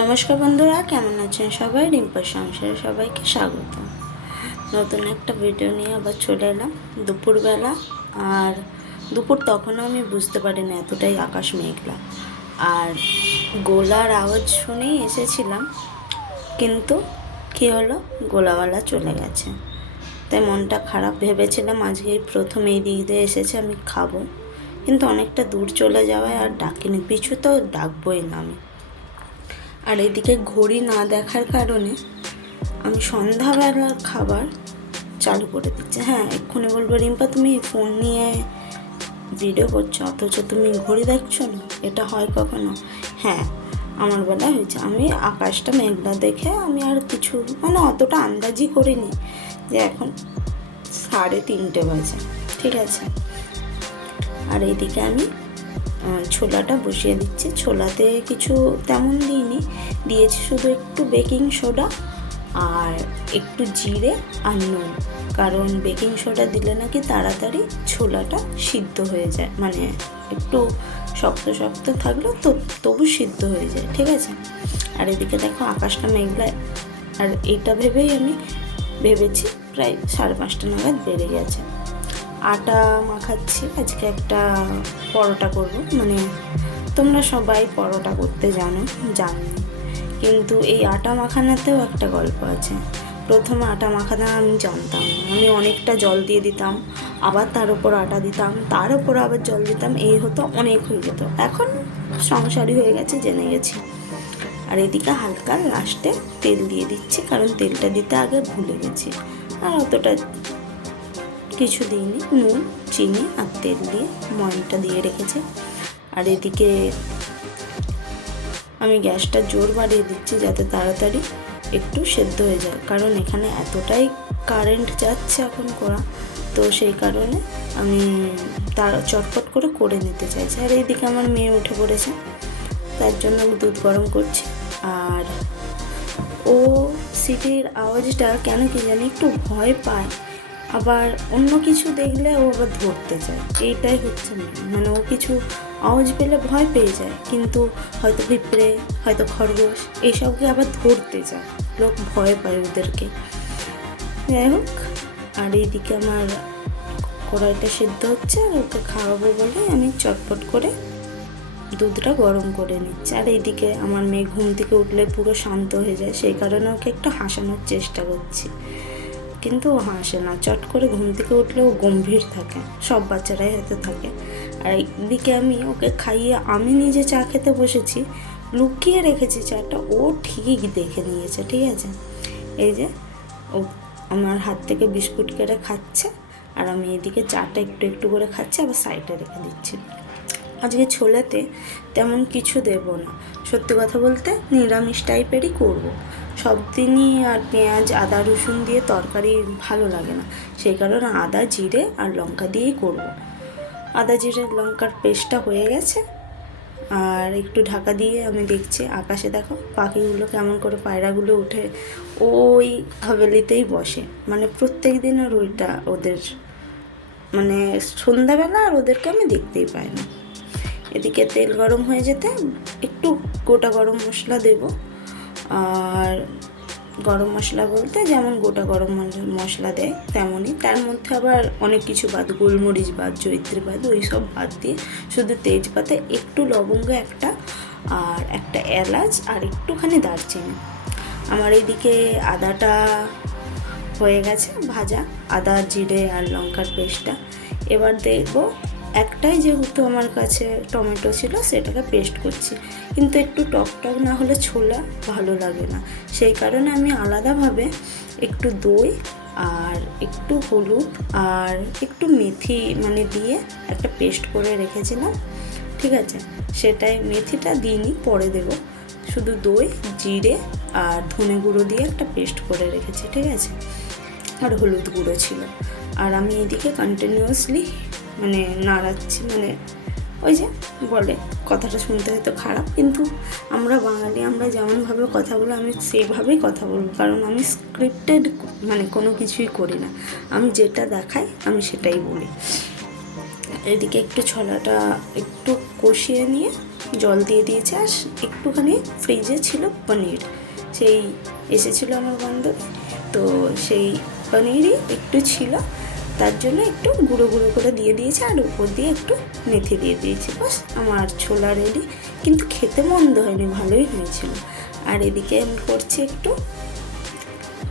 নমস্কার বন্ধুরা, কেমন আছেন সবাই? রিম্পার সংসারে সবাইকে স্বাগত। নতুন একটা ভিডিও নিয়ে আবার চলে এলাম দুপুরবেলা। আর দুপুর তখনও আমি বুঝতে পারিনি, এতটাই আকাশ মেঘলা। আর গোলার আওয়াজ শুনেই এসেছিলাম, কিন্তু কী হলো, গোলাওয়ালা চলে গেছে। তাই মনটা খারাপ। ভেবেছিলাম আজকেই প্রথম এই দিক দিয়ে এসেছে, আমি খাবো, কিন্তু অনেকটা দূর চলে যাওয়ায় আর ডাকিনি। পিছু তো ডাকবোই না আমি। আর এদিকে ঘড়ি না দেখার কারণে আমি সন্ধ্যাবেলার খাবার চালু করে দিচ্ছি। হ্যাঁ, এক্ষুনি বলবো, রিম্পা তুমি ফোন নিয়ে ভিডিও করছো অথচ তুমি ঘড়ি দেখছো না, এটা হয় কখনো? হ্যাঁ, আমার বেলায় হয়েছে। আমি আকাশটা মেঘলা দেখে আমি আর কিছু অতটা আন্দাজই করিনি যে এখন 3:30 বাজে। ঠিক আছে। আর এইদিকে আমি ছোলাটা বসিয়ে দিচ্ছি। ছোলাতে কিছু তেমন দিইনি, দিয়েছি শুধু একটু বেকিং সোডা আর একটু জিরে আর নুন। কারণ বেকিং সোডা দিলে নাকি তাড়াতাড়ি ছোলাটা সিদ্ধ হয়ে যায়, মানে একটু শক্ত শক্ত থাকলেও তো তবু সিদ্ধ হয়ে যায়। ঠিক আছে। আর এদিকে দেখো আকাশটা মেঘলা। আর এইটা ভেবেই আমি ভেবেছি প্রায় 5:30 নাগাদ বেড়ে গেছে। আটা মাখাচ্ছি, আজকে একটা পরোটা করব। তোমরা সবাই পরোটা করতে জানো, কিন্তু এই আটা মাখানোতেও একটা গল্প আছে। প্রথমে আটা মাখাতে আমি জানতাম না, আমি অনেকটা জল দিয়ে দিতাম, আবার তার উপর আটা দিতাম, তার উপর আবার জল দিতাম, এই হতো, অনেক হয়ে যেত। এখন সংসারী হয়ে গেছে, জেনে গেছি। আর এদিকে হালকা লাস্টে তেল দিয়ে দিচ্ছি, কারণ তেলটা দিতে আগে ভুলে গেছি। আর অতটা কিছু দিইনি, নুন, চিনি আর তেল দিয়ে ময়নটা দিয়ে রেখেছি। আর এদিকে আমি গ্যাসটা জোর বাড়িয়ে দিচ্ছি যাতে তাড়াতাড়ি একটু সেদ্ধ হয়ে যায়, কারণ এখানে এতটাই কারেন্ট যাচ্ছে এখন করা, তো সেই কারণে আমি তার চটপট করে নিতে চাইছি। আর এইদিকে আমার মেয়ে উঠে পড়েছে, তার জন্য আমি দুধ গরম করছি। আর ও সিটির আওয়াজটা কেন কি জানি একটু ভয় পায়, আবার অন্য কিছু দেখলে ও আবার ধরতে চায়। এইটাই হচ্ছে ও কিছু আওয়াজ পেলে ভয় পেয়ে যায়, কিন্তু হয়তো পিঁপড়ে, হয়তো খরগোশ, এইসবকে আবার ধরতে চায়, লোক ভয় পায় ওদেরকে। যাই হোক, আর এইদিকে আমার কড়াইটা সিদ্ধ হচ্ছে, আর ওকে খাওয়াবো বলে আমি চটপট করে দুধটা গরম করে নিচ্ছি। আর এইদিকে আমার মেয়ে ঘুম থেকে উঠলে পুরো শান্ত হয়ে যায়, সেই কারণে ওকে একটু হাসানোর চেষ্টা করছি, কিন্তু ও হাসে না। চট করে ঘুম থেকে উঠলে ও গম্ভীর থাকে, সব বাচ্চারাই হয়তো থাকে। আর এইদিকে আমি ওকে খাইয়ে আমি নিজে চা খেতে বসেছি, লুকিয়ে রেখেছি চাটা, ও ঠিক দেখে নিয়েছে। ঠিক আছে। এই যে ও আমার হাত থেকে বিস্কুট কেটে খাচ্ছে, আর আমি এদিকে চাটা একটু একটু করে খাচ্ছি, আবার সাইডে রেখে দিচ্ছি। আজকে ছোলাতে তেমন কিছু দেব না, সত্যি কথা বলতে নিরামিষ টাইপেরই করব। সব দিনই আর পেঁয়াজ, আদা, রসুন দিয়ে তরকারি ভালো লাগে না, সেই কারণে আদা, জিরে আর লঙ্কা দিয়েই করব। আদা, জিরে, লঙ্কার পেস্টটা হয়ে গেছে, আর একটু ঢাকা দিয়ে আমি দেখছি আকাশে দেখো পাখিগুলো কেমন করে, পায়রাগুলো উঠে ওই হাভেলিতেই বসে, প্রত্যেক দিন আর ওইটা ওদের সন্ধ্যাবেলা আর ওদেরকে আমি দেখতেই পাই না। এদিকে তেল গরম হয়ে যেতে একটু গোটা গরম মশলা দেব। আর গরম মশলা বলতে যেমন গোটা গরম মশলা দেয় তেমনই, তার মধ্যে আবার অনেক কিছু বাদ, গোলমরিচ বাদ, জয়িত্রী বাদ, ওই সব বাদ দিয়ে শুধু তেজপাতা, একটু লবঙ্গ একটা, আর একটা এলাচ, আর একটুখানি দারচিনি। আমার এইদিকে আদাটা হয়ে গেছে ভাজা, আদা, জিরে আর লঙ্কার পেস্টটা। এবার দেখবো, একটাই যেহেতু আমার কাছে টমেটো ছিল, সেটাকে পেস্ট করছি, কিন্তু একটু টক টক না হলে ছোলা ভালো লাগে না, সেই কারণে আমি আলাদাভাবে একটু দই আর একটু হলুদ আর একটু মেথি দিয়ে একটা পেস্ট করে রেখেছিলাম। ঠিক আছে, সেটাই, মেথিটা দিইনি, পরে দেব। শুধু দই, জিরে আর ধনে গুঁড়ো দিয়ে একটা পেস্ট করে রেখেছি। ঠিক আছে। আর হলুদ গুঁড়ো ছিল। আর আমি এদিকে কন্টিনিউয়াসলি নাড়াচ্ছি, ওই যে বলে, কথাটা শুনতে হয়তো খারাপ, কিন্তু আমরা বাঙালি, আমরা যেমনভাবে কথা বলি আমি সেইভাবেই কথা বলবো, কারণ আমি স্ক্রিপ্টেড কোনো কিছুই করি না, আমি যেটা দেখাই আমি সেটাই বলি। এদিকে একটু ছোলাটা একটু কষিয়ে নিয়ে জল দিয়ে দিয়েছি। আর একটুখানি ফ্রিজে ছিল পনির, সেই এসেছিলো আমার বান্ধবী, তো সেই পনিরই একটু ছিল, তার জন্য একটু গুঁড়ো গুঁড়ো করে দিয়ে দিয়েছি আর উপর দিয়ে একটু মেথি দিয়ে দিয়েছি। বাস আমার ছোলা রেডি, কিন্তু খেতে মন্দ হয়নি, ভালোই হয়েছিল। আর এদিকে আমি করছি একটু,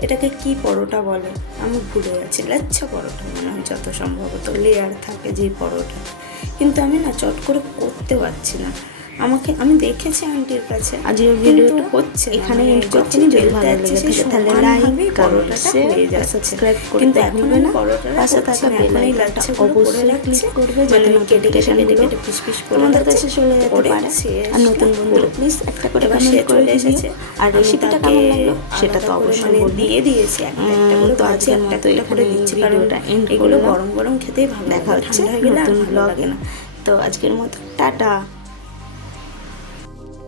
এটাকে কি পরোটা বলে আমি ভুলে যাচ্ছি, লাচ্ছা পরোটা মনে হয় যত সম্ভবত, লেয়ার থাকে যেই পরোটা, কিন্তু আমি না চট করে করতে পারছি না। আমি দেখেছি আন্টির কাছে, আজকের ভিডিওটা হচ্ছে এখানে মানে এন্ড করছি। যদি ভালো লেগে থাকে তাহলে লাইক, পরোটাটা হয়ে যাচ্ছে, সাবস্ক্রাইব কিন্তু করতে এখন ভুলবে আমি না। পরোটাটা পাশে করছি থাকা না, বেল এখন এই আইকনটা লাচ্ছাগুলো করে অবশ্যই রাখছি, ক্লিক করবে মানে যাতে কেটে কেটে নোটিফিকেশনগুলো পিস পিস করে তোমাদের রাখছি। কাছে চলে যেতে করে পারে। শেষ আর নতুন না বন্ধুরা হলো। প্লিজ একটা করে এবার কমেন্ট সে করে চলে দিও। এসেছে, আর আমি রেসিপিটা তাকে কেমন লাগলো সেটা আলাদা তো করে অবশ্যই মানে বলবে। দিয়ে দিয়েছি, একটা একটা করে তো ভাজি, আজকের একটা মতো একটা করে এখানে দিচ্ছি, কারণ ভিডিওটা এন্ড এগুলো করলাম। গরম গরম খেতেই ভালো দেখা লাগে, হচ্ছে ঠান্ডা হয়ে গেলে আর নতুন ভালো ব্লগে। লাগে না। তো আজকের মতো টাটা।